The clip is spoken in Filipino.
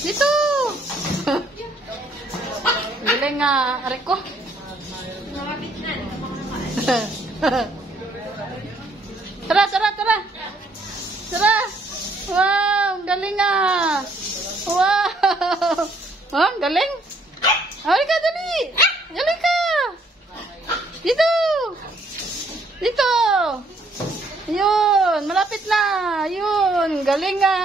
Dito! Galing nga, aray ko. Tara, tara, tara! Tara! Wow, galing nga! Wow! Oh, galing! Halika, dali! Galing ka! Dito! Dito! Yun, malapit na! Yun, galing nga!